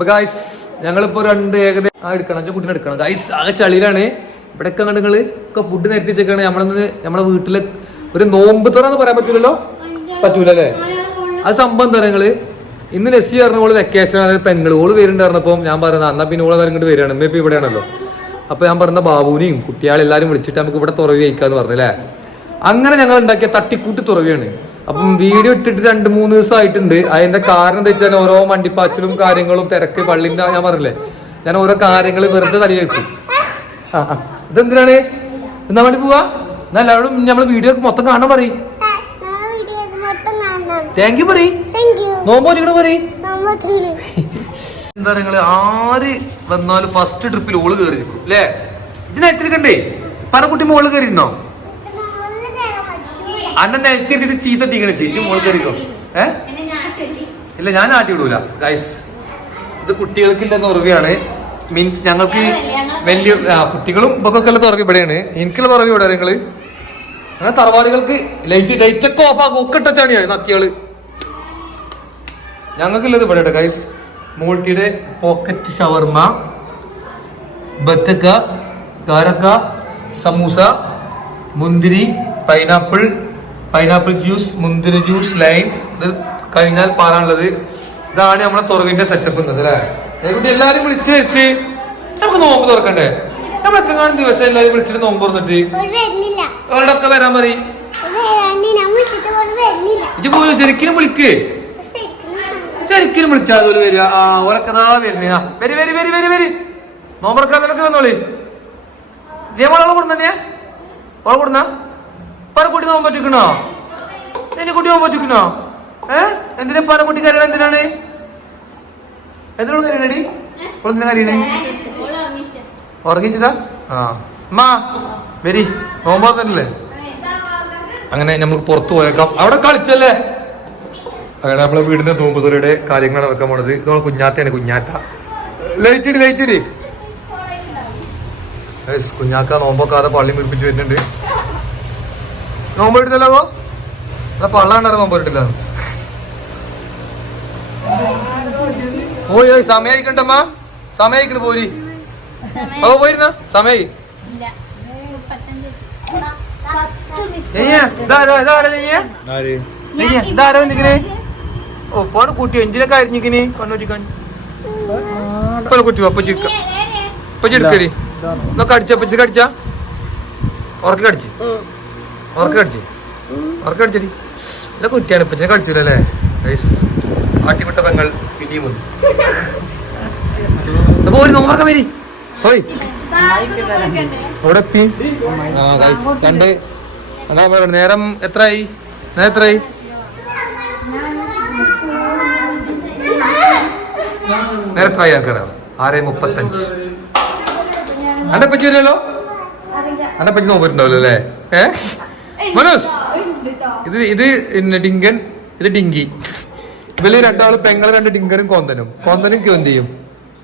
അപ്പൊ ഗായ്സ് ഞങ്ങളിപ്പോ രണ്ട് ഏകദേശം ആ എടുക്കണം. കുട്ടീനെ എടുക്കണം. ഗൈസ് ആകെ ചളിയിലാണ്. ഇവിടെയൊക്കെ കണ്ട് നിങ്ങൾ ഒക്കെ ഫുഡ് നിരത്തി വെച്ചേക്കാണ്. നമ്മളന്ന് നമ്മളെ വീട്ടിൽ ഒരു നോമ്പ് തുറന്ന് പറയാൻ പറ്റൂലല്ലോ? പറ്റൂലല്ലേ? അത് സംഭവം എന്താ നിങ്ങൾ? ഇന്ന് നെസ്സി പറഞ്ഞ ഓൾ വെക്കേഷൻ അതായത് ഓൾ വരുന്നുണ്ടായിരുന്നപ്പോ ഞാൻ പറയുന്നത് അന്നാ പിന്നെ ഓളെ ഇങ്ങോട്ട് വരികയാണ്. ഇമ്മ ഇപ്പൊ ഇവിടെയാണല്ലോ. അപ്പൊ ഞാൻ പറഞ്ഞ ബാബുവിനെയും കുട്ടികളെല്ലാരും വിളിച്ചിട്ട് നമുക്ക് ഇവിടെ തുറവി കഴിക്കാന്ന് പറഞ്ഞല്ലേ അങ്ങനെ ഞങ്ങൾ ഉണ്ടാക്കിയ തട്ടിക്കൂട്ടി തുറവിയാണ്. അപ്പം വീഡിയോ ഇട്ടിട്ട് രണ്ട് മൂന്ന് ദിവസമായിട്ടുണ്ട്. അതിന്റെ കാരണം എന്താ വെച്ചാൽ ഓരോ മണ്ടിപ്പാച്ചിലും കാര്യങ്ങളും തിരക്ക് പള്ളിന്റെ ഞാൻ പറഞ്ഞില്ലേ? ഞാൻ ഓരോ കാര്യങ്ങൾ വെറുതെ തലി വെക്കും. ഇതെന്തിനാണ്? എന്നാ വേണ്ടി പോവാ? എന്നാ എല്ലാവരും നമ്മൾ വീഡിയോ മൊത്തം കാണാൻ പറയും. താങ്ക് യു യു നോമ്പോ പറയും? എന്താ നിങ്ങൾ ആര് വന്നാലും ഫസ്റ്റ് ട്രിപ്പിൽ ഓൾ കയറിയിരിക്കും അല്ലേ കണ്ടേ എത്തിരിക്കണ്ടേ കുട്ടി മോൾ കയറിയിരുന്നോ അന്നെ നെൽക്കരുതിട്ട് ചീത്ത ടീക്കണ ചേച്ചി മോൾ കയറിക്കോ ഏ? ഇല്ല ഞാൻ ആട്ടി വിടൂല ഗൈസ് ഇത് കുട്ടികൾക്കില്ല ഉറവിയാണ്. മീൻസ് ഞങ്ങൾക്ക് വലിയ കുട്ടികളും ഇപ്പൊക്കെ തുറവി ഇവിടെയാണ്. എനിക്കുള്ള തുറവി ഇവിടെ നിങ്ങൾ? അങ്ങനെ തറവാടികൾക്ക് ലൈറ്റ് ലൈറ്റ് ഒക്കെ ഓഫ് ആക്കും. ഒക്കെ ടച്ചാണ് നക്കിയാൾ. ഞങ്ങൾക്കുള്ളത് ഇവിടെ ഗൈസ് മൂട്ടിയുടെ പോക്കറ്റ് ഷവർമ ബത്തക്ക കാരക്ക സമൂസ മുന്തിരി പൈനാപ്പിൾ പൈനാപ്പിൾ ജ്യൂസ് മുന്തിരി ജ്യൂസ് ലൈം ഇത് കഴിഞ്ഞാൽ പാലാനുള്ളത് ഇതാണ് നമ്മുടെ തുറവിന്റെ സെറ്റപ്പ് എന്നത് അല്ലേ? അതുകൊണ്ട് എല്ലാരും വിളിച്ച് വെച്ച് നമുക്ക് നോമ്പ് തുറക്കണ്ടേ? നമ്മൾ എത്രങ്ങാനും ദിവസം എല്ലാരും വിളിച്ചിട്ട് നോമ്പ് തുറന്നിട്ട്? അവരോടൊക്കെ വരാൻ പറയും. പോയി ശരിക്കും വിളിക്ക്. ശരിക്കും വിളിച്ചാൽ അതുപോലെ വരിക. ആ ഓരൊക്കെ ദാ വരുന്നേ. വരി വരി വരി വരി വരി. നോമ്പറക്കാൻ വന്നോളി. ജയമോളെ കൊടുന്നെ ഓളെ കൊടുന്ന? പനക്കുട്ടി നോക്കാൻ പറ്റിക്കണോ? എന്നെ കുട്ടി നോക്കാൻ പറ്റിക്കണോ? ഏ? എന്തിനാ പനക്കുട്ടി കരയണ എന്തിനാണ്? എന്തിനോട് കരയണടി? എന്തിനാ കരയണേ? ഉറങ്ങിച്ചതാ ആ. അമ്മാ വരി. നോമ്പ് തന്നല്ലേ അങ്ങനെ നമ്മൾ പുറത്തു പോയേക്കാം. അവിടെ കളിച്ചല്ലേ? അങ്ങനെ നമ്മളെ വീടിന്റെ നോമ്പുതുറയുടെ കാര്യങ്ങൾ നടക്കാൻ പോണത്. ഇത് നമ്മളെ കുഞ്ഞാത്തയാണ് കുഞ്ഞാത്ത. ലൈറ്റ് ഇടി ലൈറ്റ് ഇടി കുഞ്ഞാക്ക നോമ്പൊക്കാതെ പള്ളി മുറിപ്പിച്ച് വരുന്നുണ്ട്. നോമ്പ് എടുത്തല്ലോ അതാ? പള്ളാണ്ടായിരുന്നു നോമ്പ് എടുത്തില്ല. ഓയ് ഓയ് സമയായിക്കണ്ടമ്മ. സമയായിക്കണ്ട് പോരി. ഓ പോയിരുന്ന? സമയായി. ഇതാരോ നിക്കണേ? ഓ പോണ കുട്ടി എഞ്ചിനൊക്കെ അരിഞ്ഞിക്കണേ. കണ്ണൂറ്റി കണ്ണു കുട്ടി അപ്പൊ ചിക്ക ഇപ്പൊ ചിരിക്കടി ഇതൊക്കെ അടിച്ച അപ്പൊ ചിരിക്ക അടിച്ച ഉറക്കി കടിച്ച്. വർക്ക് കടിച്ചില്ലല്ലേ ഗൈസ് ആട്ടിവിട്ട പെങ്ങൾ പിന്നെയും നേരം എത്രയായി? നേരം എത്രയായി? നേരം എത്രയായി എനിക്കറിയാം ആറ് മുപ്പത്തഞ്ച്. അന്റെ പറ്റി വരില്ലോ അന്റെ പച്ച നോക്കിട്ടുണ്ടാവല്ലോ അല്ലേ ഏ? മനോസ് ഇത് ഇത് ഡിങ്കൻ ഇത് ഡിങ്കി ഇവർ രണ്ടാൾ പെങ്ങൾ രണ്ട് ഡിങ്കനും കോന്തനും. കോന്തനും ചെയ്യും?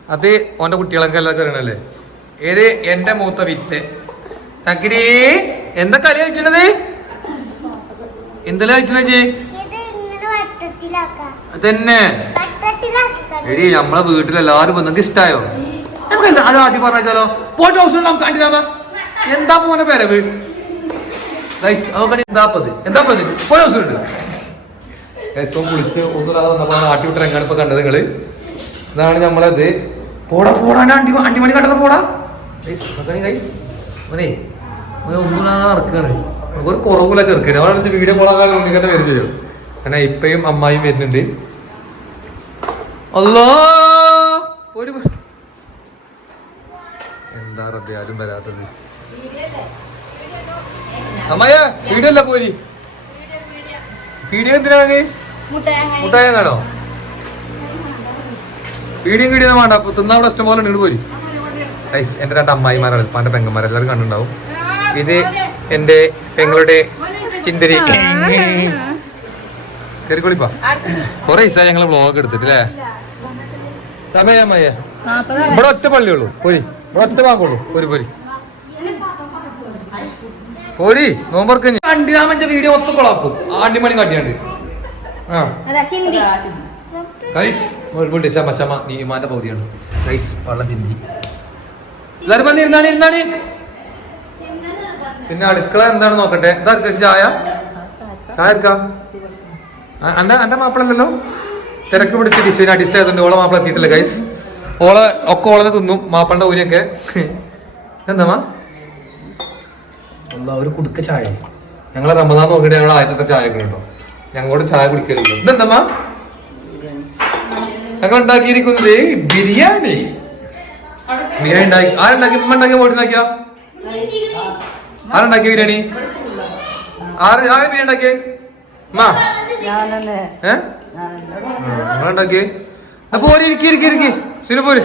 അത് ഓന്റെ കുട്ടികളൊക്കെ എല്ലാവർക്കും അറിയണല്ലേ ഏത്? എന്റെ മൂത്ത വിത്ത്. തക്കിടി എന്താ കളി കളിച്ചത് എന്തെല്ലാം ഇങ്ങനെ തന്നെ എടി നമ്മളെ വീട്ടിൽ എല്ലാവരും നിങ്ങൾക്ക് ഇഷ്ടായോ? നമുക്ക് ആദ്യം ആട്ടി പറഞ്ഞാലോ പോയിട്ട് ഹൗസ് നമുക്ക് എന്താ മോനെ പേരവ് ഗൈസ് അതൊക്കെ എന്താപ്പത് എന്താപ്പത് ഗൈസ് കുളിച്ച് രംഗാണ് ഇപ്പൊ കണ്ടത് നിങ്ങൾ. ഇതാണ് നമ്മളത്. പോടാ പോടാ ഞാൻ അണ്ടി അണ്ടി മണി കണ്ടത് പോടാ ഗൈസ് ഗൈസ് ഒന്നുമില്ലാതെ ഒരു കുറവില്ല ചെറുക്കന്. അവനെ വീഡിയോ ഒന്നിക്കട്ടെ വരും വരുന്നത്. കാരണം ഇപ്പയും അമ്മായും വരുന്നുണ്ട്. അല്ലാ! ഒരു എന്താ റബ്ബി ആരും വരാത്തത്. അമ്മയ വീഡിയോ അല്ല പോരി വീഡിയോ എന്തിനാണ് മുട്ടായ. കാണോ വീഡിയോ വീഡിയോ വേണ്ട. തിന്നാ അവിടെ ഇഷ്ടം പോലെ ഉണ്ട്. പോരി. ഐസ് എന്റെ രണ്ട് അമ്മായിമാരാണ്. ഉപ്പാന്റെ പെങ്ങന്മാർ എല്ലാവരും കണ്ടുണ്ടാവും ഇത് എന്റെ പെങ്ങളുടെ ചിന്തരി. കയറിക്കൊളിപ്പാ കൊറേ ദിവസമായി ഞങ്ങൾ വ്ളോഗ് എടുത്തിട്ടില്ലേ? സമയമ്മയ്യ ഇവിടെ ഒറ്റ പള്ളിയുള്ളൂ. പോരി. ഇവിടെ ഒറ്റ വാങ്ങുള്ളൂ പോരി പോരി. പോരി നോമ്പർക്ക് വീഡിയോ മൊത്തം കൊളാക്കും. ആണ്ടിമണി കാട്ടിയാണ്ട്. ആ. ഗൈസ് മുഴുവൻ ശമ ശമ നീമാന്റെ പൗതിയാണ്. ഗൈസ് വെള്ളം ചിന്തി. എല്ലാരും വന്ന് ഇരുന്നാണ് പിന്നെ അടുക്കള എന്താണ് നോക്കട്ടെ. എന്താ ചേച്ചി ചായ? ചായ എടുക്കാം? അന്റെ മാപ്പിളല്ലോ തിരക്ക് പിടിച്ച് ഡിസൈൻ അഡിസ്റ്റ് ആയതുകൊണ്ട് ഓളെ മാപ്പിള എത്തിയിട്ടില്ല ഗൈസ് ഓളെ ഒക്കെ ഓളെ തിന്നും മാപ്പിളന്റെ ഊരിയൊക്കെ. എന്താ അല്ല ഒരു കുടുക്ക ചായ. ഞങ്ങളെ റമദാൻ നോക്കിയിട്ട് ഞങ്ങൾ ആദ്യത്തെ ചായ കേട്ടോ. ഞങ്ങളോട് ചായ കുടിക്കലുണ്ട് ഇതെന്തമ്മാ ഞങ്ങൾ ഉണ്ടാക്കിയിരിക്കുന്നത് ബിരിയാണി. ബിരിയാണി ഉണ്ടാക്കി. ആരുണ്ടാക്കി? ഉമ്മ ഉണ്ടാക്കിയ ഉണ്ടാക്കിയ? ആരുണ്ടാക്കിയ ബിരിയാണി? ആര് ആര് ബിരിയാണി ഉണ്ടാക്കിയേ? ഉമ്മ? ഞാനെന്നെ ഏ? നിങ്ങളുണ്ടാക്കിയേ എന്നാ പോരി ഇരിക്കി ഇരിക്കി ഇരിക്കി. ശരി പോര്.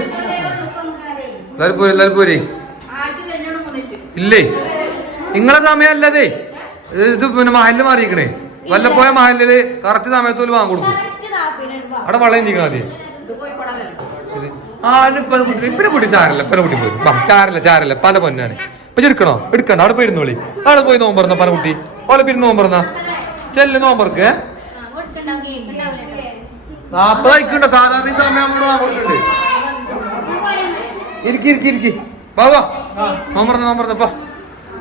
എല്ലാരും പോര് എല്ലാരും പോര്. ഇല്ലേ? നിങ്ങളെ സമയമല്ലതേ ഇത് പിന്നെ മഹലിൽ മാറിയിക്കണേ വല്ലപ്പോയ മഹലിൽ കറക്റ്റ് സമയത്ത് പോലും വാങ്ങി കൊടുക്കും. അവിടെ വള്ളം നീക്കാൻ മതി ആ ഇപ്പൊ കുട്ടി ഇപ്പനെ കുട്ടി ചാരല്ല പല കുട്ടി പോയി. വാ ചാരല്ല ചാരല്ല പല പൊന്നാണ്. ഇപ്പൊ എടുക്കണോ? എടുക്കണ്ട അവിടെ പോയിരുന്നു വിളി. അവിടെ പോയി നോമ്പറന്ന പല കുട്ടി? ഓലെ പിന്നെ നോമ്പറന്ന ചെല്ല് നോമ്പർക്ക് നാപ്പത് അയക്കണ്ട സാധാരണ സമയം ഇരിക്കി ഇരിക്കി ഇരിക്കി. വാ വാ. നോമ്പറന്ന നോമ്പറന്ന പാ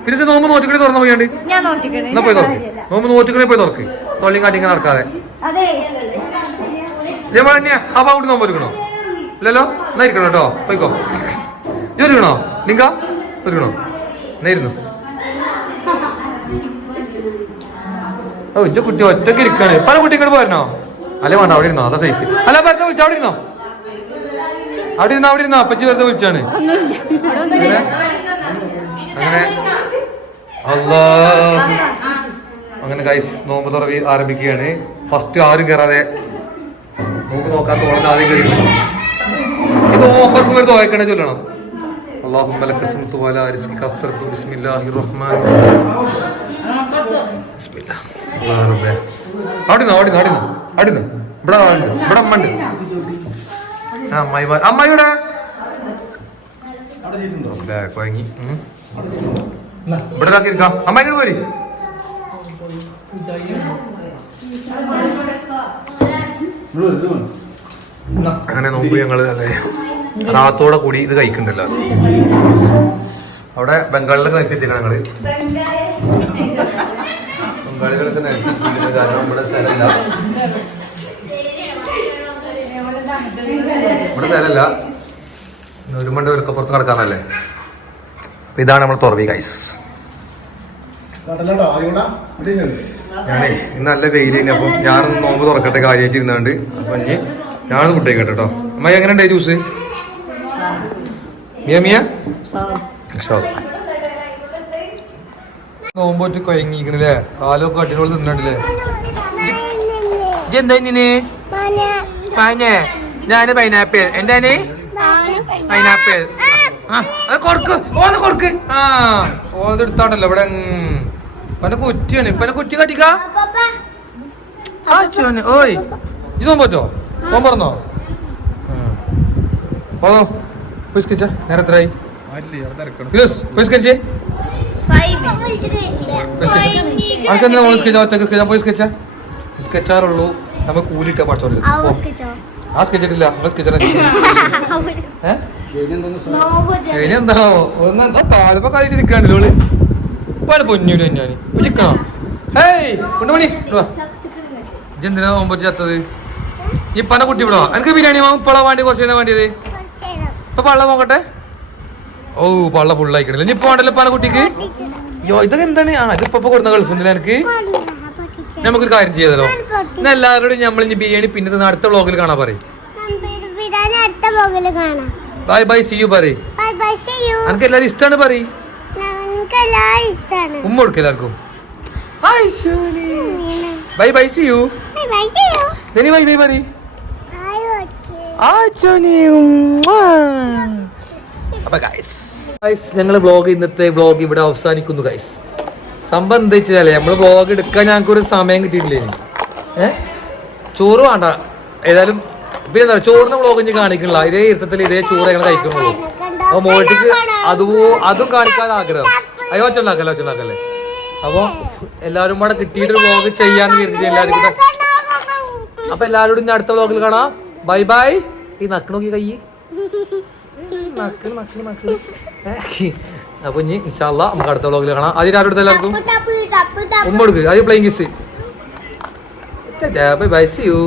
തിരിച്ച് നോമ്പ് നോറ്റിക്കണി തുറന്നു പോയാണ്ട് എന്നാ പോയി തുറക്ക്. നോമ്പ് നോറ്റിക്കണി പോയി തുറക്ക്. തൊള്ളിയും കാട്ടി ഇങ്ങനെ നടക്കാതെ. തന്നെയാ. ആ പാ നോമ്പ് ഒരുക്കണോ ഇല്ലല്ലോ? എന്നാ ഇരിക്കണം കേട്ടോ. പോയിക്കോ. ഇത് ഒരുക്കണോ? നിങ്ക? ഒരുക്കണോ? എന്നായിരുന്നു ഓ ഇജ്ജ കുട്ടി ഒറ്റയ്ക്ക് ഇരിക്കാണ്. പല കുട്ടി ഇങ്ങോട്ട് പോരണോ? അല്ലേ വേണ്ട അവിടെ ഇരുന്നോ. അതാ സേഫ് അല്ല വെറുതെ വിളിച്ചോ അവിടെ ഇരുന്നോ? അവിടെ ഇരുന്നോ അവിടെ ഇരുന്നോ? അപ്പച്ചി വെറുതെ വിളിച്ചാണ്. അങ്ങനെ അങ്ങനെ ഗൈസ് നോമ്പ് തുറവി ആരംഭിക്കുകയാണ്. ഫസ്റ്റ് ആരും കയറാതെ നോമ്പ് നോക്കാത്ത ഓളം ആദ്യം കയറി ഇത് ഓപ്പർക്കും ഒരു തോയക്കണേ ചൊല്ലണം. അള്ളാഹു ബിസ്മില്ലാഹി റഹ്മാൻ അമ്മായി ഇവിടെ ഒരാൾക്ക് ഇരിക്കാം. ഇങ്ങോട്ട് പോരി. അങ്ങനെ നോമ്പ് ഞങ്ങൾ അല്ലേ റാത്തോടെ കൂടി ഇത് കഴിക്കണ്ടല്ലോ. അവിടെ ബംഗാളിലൊക്കെ നിർത്തിയിട്ടാണ് ഞങ്ങൾ. ബംഗാളികളൊക്കെ നിർത്തിയിട്ടിരിക്കുന്നത് കാരണം ഇവിടെ സ്ഥലമല്ല. ഇവിടെ സ്ഥലമല്ല. ഒരു മണ്ട ഒരുക്കപ്പുറത്ത് നടക്കാനല്ലേ? അപ്പൊ ഇതാണ് നമ്മൾ തുറവി ഗൈസ് ഞാനേ ഇന്ന് നല്ല വെയിൽ തന്നെ. അപ്പൊ ഞാനൊന്ന് നോമ്പ് തുറക്കട്ടെ കാര്യമായിട്ട് ഇരുന്നാണ്ട്. അപ്പൊ ഇനി ഞാനൊന്ന് ഫുഡ് കഴിക്കട്ടെ കേട്ടോ. അമ്മ എങ്ങനെ ഉണ്ടായി ജ്യൂസ് മിയ മിയ? നോമ്പോട്ട് കൊയങ്ങിക്കണില്ലേ? കാലൊക്കെ കട്ടിനോട് നിന്നിട്ടില്ലേ പൈനെ ഞാൻ പൈനാപ്പിൾ എന്താണ് പൈനാപ്പിൾ ആ അത് കൊടുക്ക്. ഓന്ന് കൊടുക്ക്. ആ ഇവിടെ. ഇപ്പനെ കുറ്റിയാണ്. ഇപ്പനെ കുറ്റി കട്ടിക്ക? ആ ചോന് ഓയ്. ഇത് നോമ്പ് പറ്റോ? നോമ്പ് പറഞ്ഞോ? പോന്നോ പുസ്കരിച്ച നേരെ എത്രയായി? പുസ്കരിച്ചേ സ്കെച്ച് സ്കെച്ച് പോയി സ്കെച്ച സ്കെച്ചാറുള്ളൂ നമ്മൾ കൂലിട്ട പാട്ടോല്ലോ ആ സ്കെച്ചിട്ടില്ല നമ്മൾ സ്കെച്ചാണ് ഏഹ് ഇനി എന്താണോ ഒന്ന് എന്താ താലപ്പ കളിയിട്ട് നിൽക്കാണ്ടല്ലോ ഓൾ പല പൊന്നൂര് ഞാൻ ചിക്കണോ? ഹേയ് കുണ്ടുമണി ഇജെന്തിനാ നോമ്പ് ചത്തത്? ഈ പന കുട്ടി വിടോ എനിക്ക് ബിരിയാണി വാങ്ങും? ഇപ്പളാ വേണ്ടി കുറച്ച് നേരം വേണ്ടിയത്? ഇപ്പൊ പള്ള നോക്കട്ടെ? ഓ പള്ള ഫുൾ ആയിക്കണില്ല. ഇനി ഇപ്പൊ വേണ്ടല്ലോ പന കുട്ടിക്ക്? യോ ഇതൊക്കെ എന്താണ്? ആ ഇതിപ്പോ കൊടുക്കുന്ന ഗൾഫിൽ നിന്ന് എനിക്ക് നമുക്കൊരു കാര്യം ചെയ്തല്ലോ എല്ലാവരോടും നമ്മൾ ഇനി ബിരിയാണി പിന്നെ അടുത്ത വ്ളോഗിൽ കാണാൻ പറയും. ബൈ ബൈ സി യു പറയ് എനിക്ക് എല്ലാവരും ഇഷ്ടമാണ് പറയും ഉമ്മ കൊടുക്കും എല്ലാവർക്കും. Bye bye see you bye bye see you Dhani bye bye പറയും ആയി ഓക്കേ അപ്പൊ ഗൈസ് ഗൈസ് ഞങ്ങൾ വ്ളോഗ് ഇന്നത്തെ വ്ളോഗ് ഇവിടെ അവസാനിക്കുന്നു ഗൈസ് സംഭവം എന്താ വെച്ചാലേ നമ്മൾ വ്ളോഗ് എടുക്കാൻ ഞങ്ങൾക്ക് ഒരു സമയം കിട്ടിയിട്ടില്ലേ? ഏഹ് ചോറ് വേണ്ട. ഏതായാലും പിന്നെ എന്താ ചോറിന് വ്ളോഗ് ഇനി കാണിക്കണില്ല. ഇതേ ഇരുത്തത്തിൽ ഇതേ ചോറ് ഞങ്ങൾ കഴിക്കുന്നുള്ളൂ അപ്പൊ മോട്ടിക്ക് അതോ അതും കാണിക്കാൻ ആഗ്രഹം. അയ്യോ ഒച്ചുണ്ടാക്കല്ലേ ഒച്ചുണ്ടാക്കല്ലേ അപ്പൊ എല്ലാവരും കൂടെ കിട്ടിയിട്ട് വ്ളോഗ് ചെയ്യാന്ന് കരുതി അപ്പൊ എല്ലാരോടും ഇനി അടുത്ത വ്ളോഗിൽ കാണാം. ബൈ ബൈ ഈ നക്ക് നോക്കി കൈ. നക്ക് നക്ക് നക്ക്. ഏ, അപ്പൊ ഇനി ഇൻഷാല്ല നമുക്ക് അടുത്ത വ്ളോഗിൽ കാണാം. അതിന് ആരുടെ എല്ലാവർക്കും? ഉമ്മ കൊടുക്ക് അത് playing kiss bye bye see you